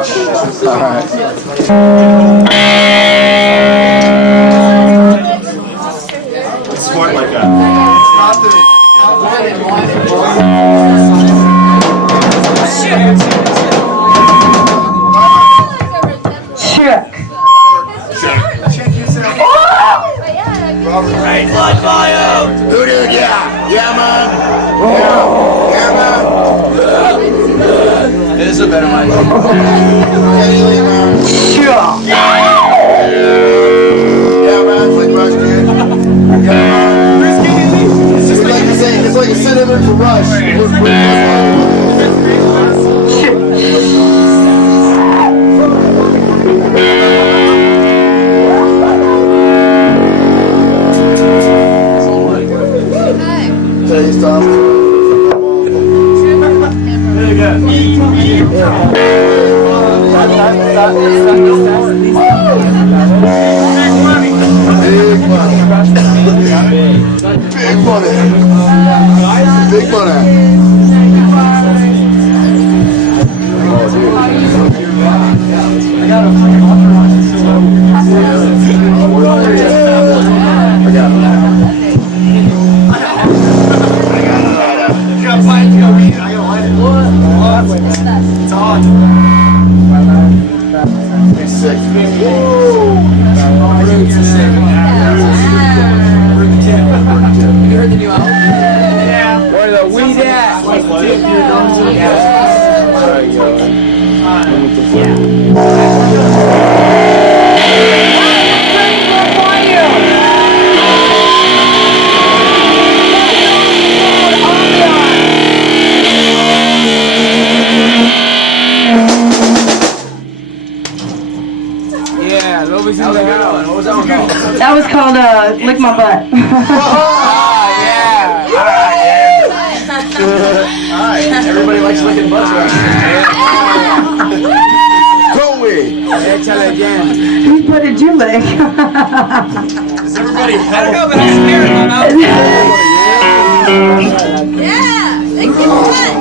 Alright. Smart like that. Check. BrainBloodVolume! Who dude, yeah! Yeah, man! Yeah, man! This is a better mic. Yeah, man, like Rush, dude. Yeah, man. It's like a cinnamon for Rush. Taste off. There you go. Big money. Big money. Big money. Oh, dude. I got it. It's on. It's sick. You heard the new album? Yeah. Where the weed at? That was called Lick My Butt. Alright, everybody likes licking butts around here. Go away! Tell it again. Whose butt did you lick? Does everybody I don't know, but I'm scared, Mama. Yeah! Lick your butt!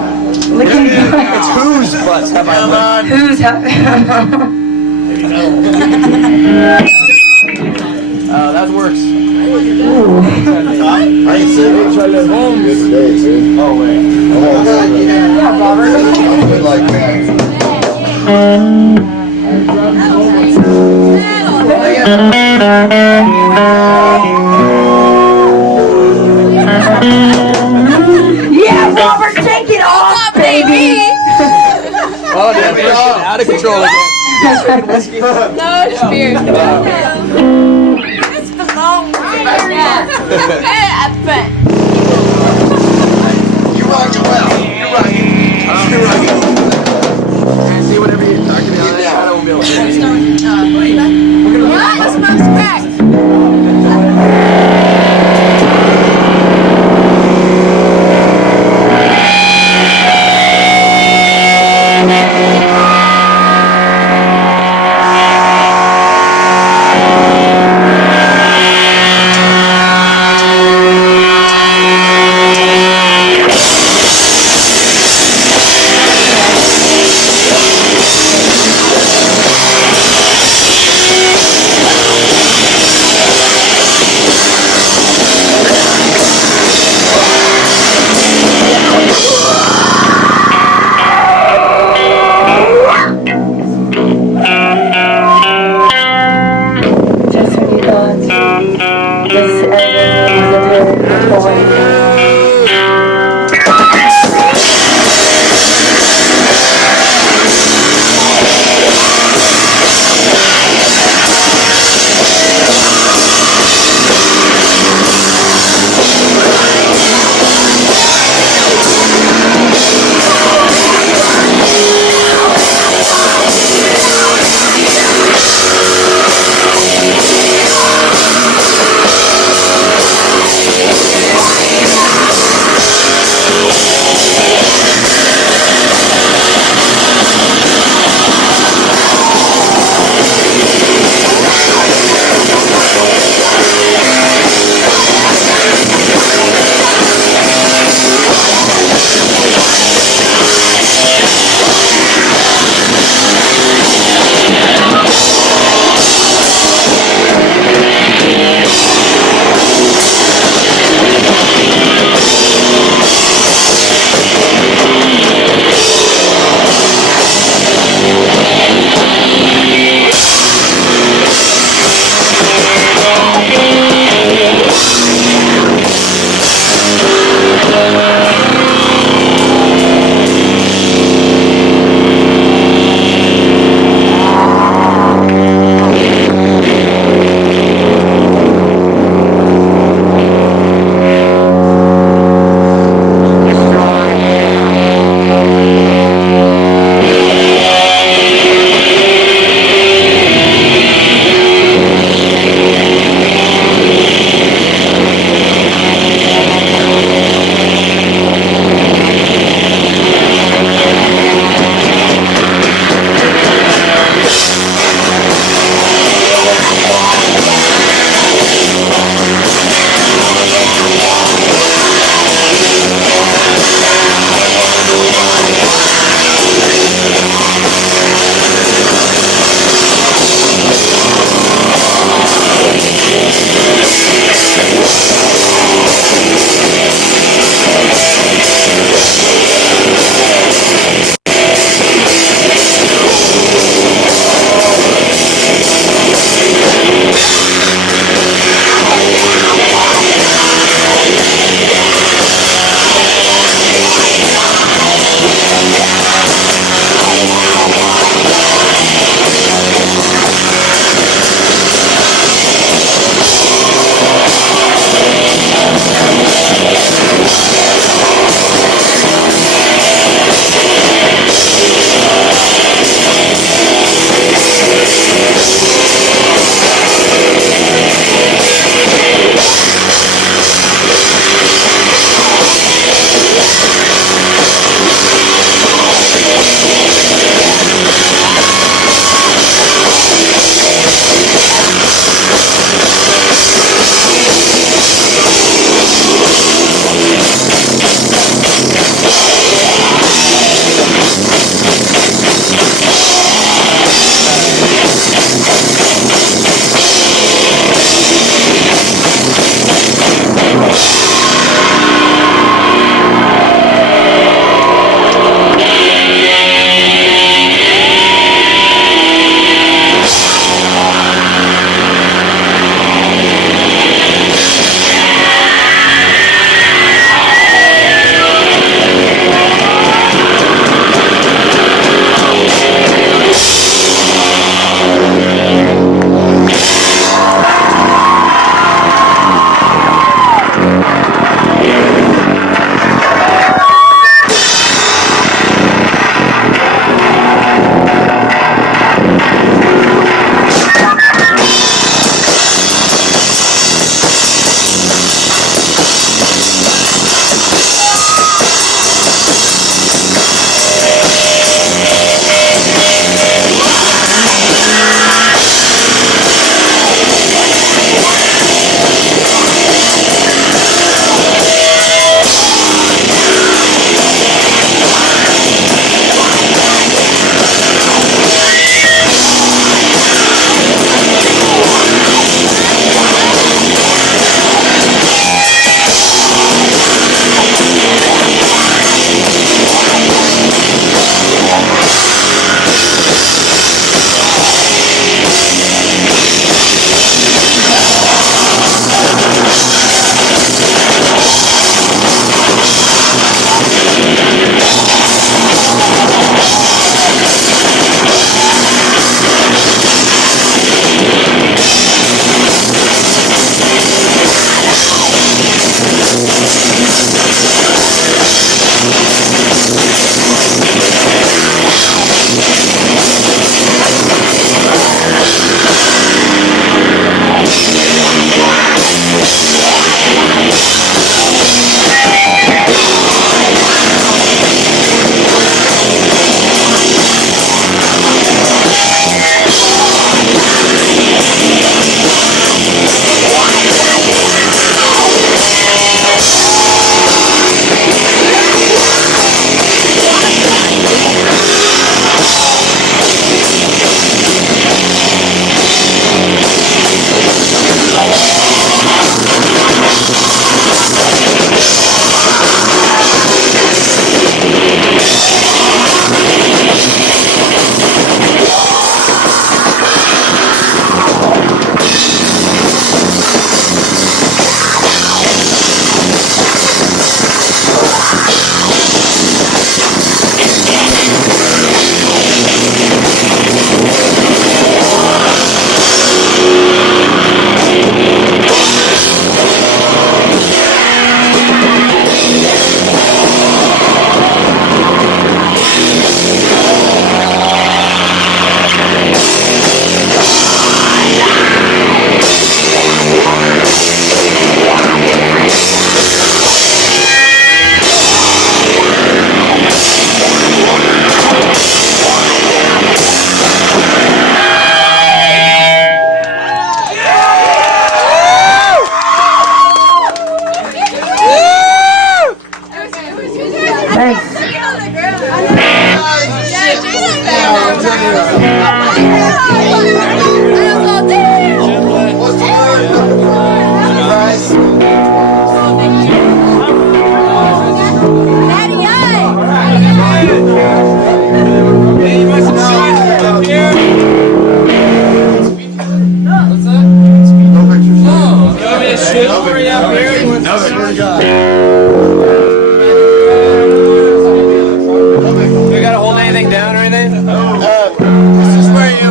Licking butt. It's whose butts have I licked? Who's That works. Ooh. I ain't saying it. Good today, too. Oh, wait. Yeah, Robert. Good like that. Yeah, Robert, take it off, baby. Oh, damn it. Out of control again. No, it's beer. It's the long ride. I bet. You rock it well. You rock it. You rock it. See whatever you're talking about. I won't be able to do it. What? This smells crack. What's the word? Surprise. Hey, you want some shots up here? What's that? No pictures. Oh, you want me to shoot for you up here? No pictures. You gotta hold anything down or anything? This is where you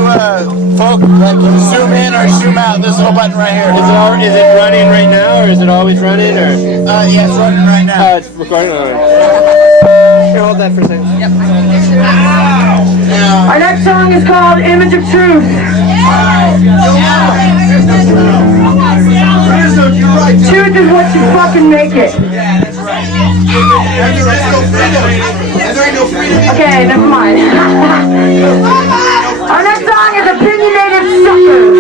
folk like zoom in or zoom out. This little button right here. Is it running right now, or is it always running, or? Yeah, it's running right now. It's recording. Here, hold that for a second. Yep. Our next song is called Image of Truth. Truth is what you fucking make it. Okay, never mind. Our next song is Opinionated Sucker.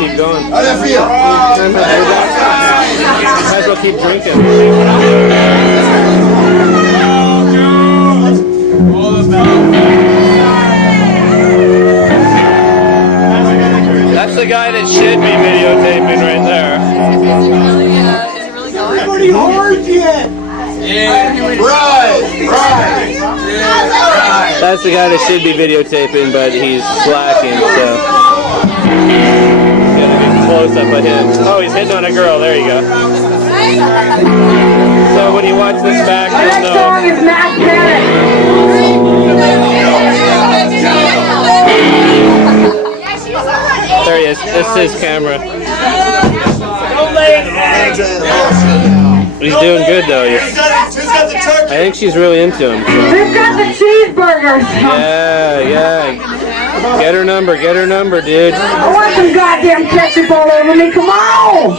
keep going. How does that feel? Might as well keep drinking. That's the guy that should be videotaping right there. Is it really going? Pretty hard yet. Right. That's the guy that should be videotaping, but he's slacking, so. Gotta get close up of him. Oh, he's hitting on a girl. There you go. So when you watch this back, Our you'll next song know. is Mass Panic. There he is. This is his camera. He's doing good though. Who's got the turkey? I think she's really into him. So. Who's got the cheeseburgers? Yeah. Get her number, dude. I want some goddamn ketchup all over me. Come on!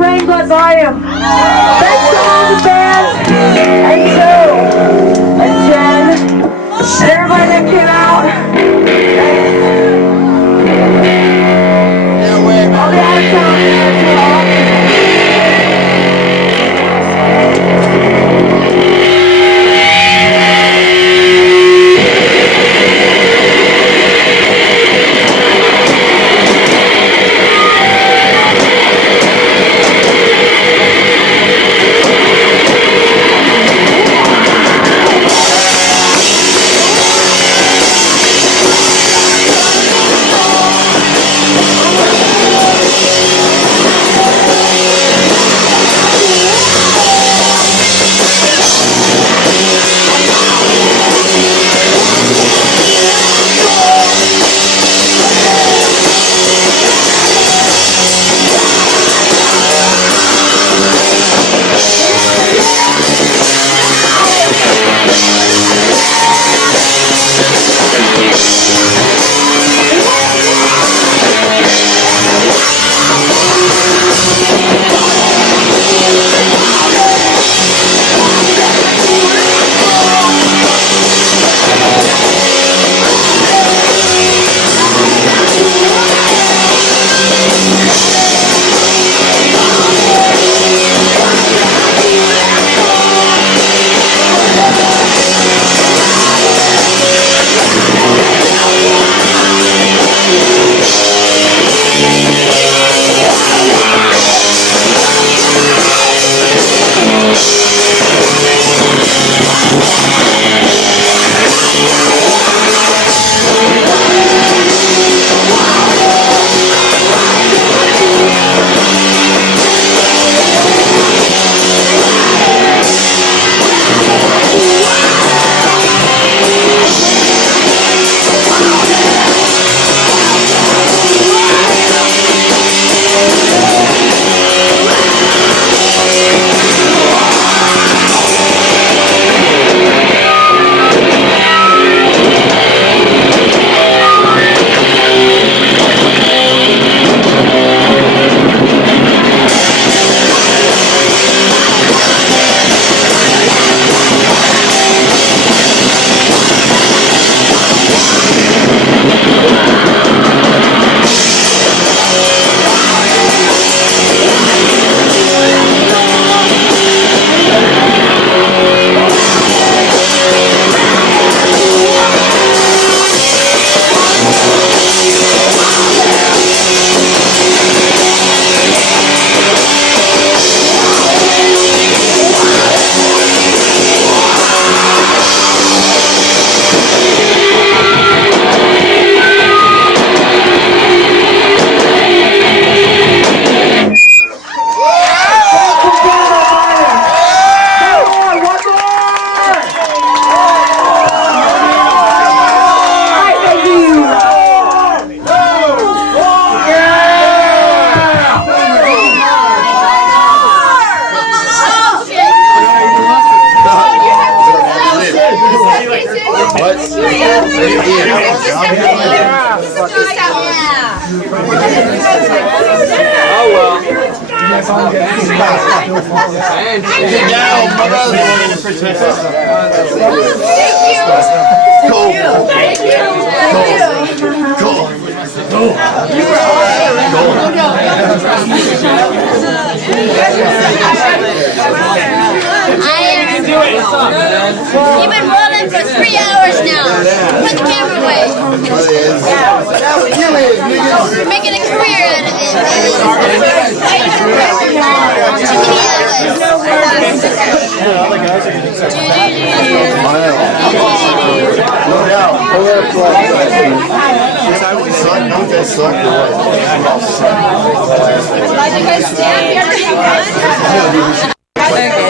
BrainBloodVolume. Thanks to all the bands, and Joe, and Jen, and everybody that came out. All the other songs. down, brother. You've been rolling for 3 hours now. Put the camera away. You're making a career out of it. Too many Okay.